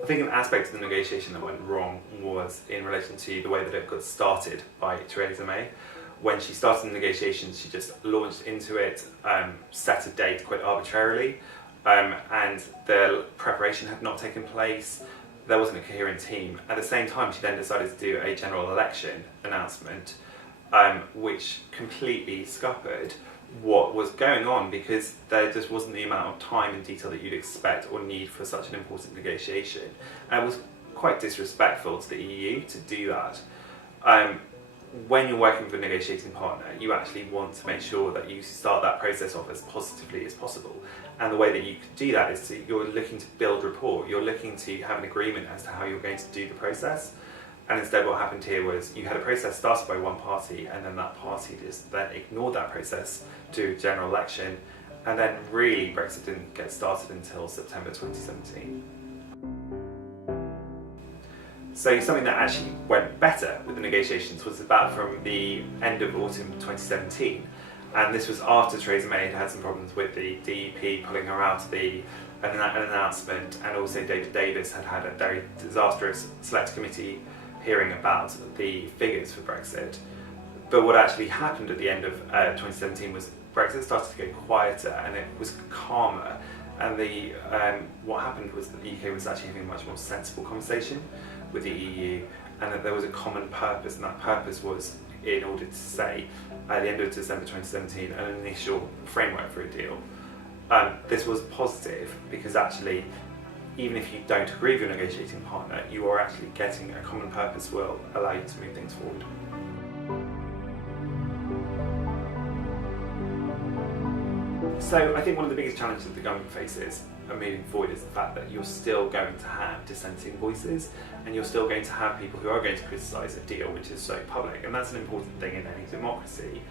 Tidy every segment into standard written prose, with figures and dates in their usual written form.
I think an aspect of the negotiation that went wrong was in relation to the way that it got started by Theresa May. When she started the negotiations, she just launched into it, set a date quite arbitrarily, and the preparation had not taken place. There wasn't a coherent team. At the same time, she then decided to do a general election announcement, which completely scuppered what was going on, because there just wasn't the amount of time and detail that you'd expect or need for such an important negotiation. And it was quite disrespectful to the EU to do that. When you're working with a negotiating partner, you actually want to make sure that you start that process off as positively as possible. And the way that you could do that is you're looking to build rapport, you're looking to have an agreement as to how you're going to do the process. And instead what happened here was you had a process started by one party, and then that party just then ignored that process to a general election, and then really Brexit didn't get started until September 2017. So something that actually went better with the negotiations was about from the end of autumn 2017, and this was after Theresa May had some problems with the DUP pulling her out of an announcement, and also David Davis had a very disastrous select committee hearing about the figures for Brexit. But what actually happened at the end of 2017 was Brexit started to go quieter and it was calmer, and what happened was that the UK was actually having a much more sensible conversation with the EU, and that there was a common purpose, and that purpose was in order to say at the end of December 2017 an initial framework for a deal. This was positive because actually, even if you don't agree with your negotiating partner, you are actually getting a common purpose will allow you to move things forward. So I think one of the biggest challenges that the government faces moving forward is the fact that you're still going to have dissenting voices, and you're still going to have people who are going to criticise a deal which is so public, and that's an important thing in any democracy.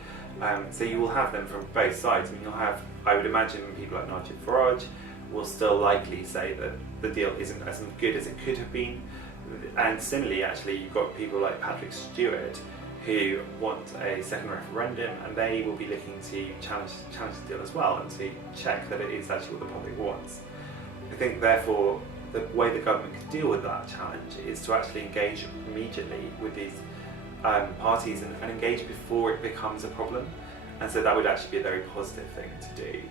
So you will have them from both sides. I mean, you'll have, I would imagine, people like Nigel Farage will still likely say that the deal isn't as good as it could have been. And similarly, actually, you've got people like Patrick Stewart who want a second referendum, and they will be looking to challenge the deal as well, and to check that it is actually what the public wants. I think, therefore, the way the government can deal with that challenge is to actually engage immediately with these parties and engage before it becomes a problem. And so that would actually be a very positive thing to do.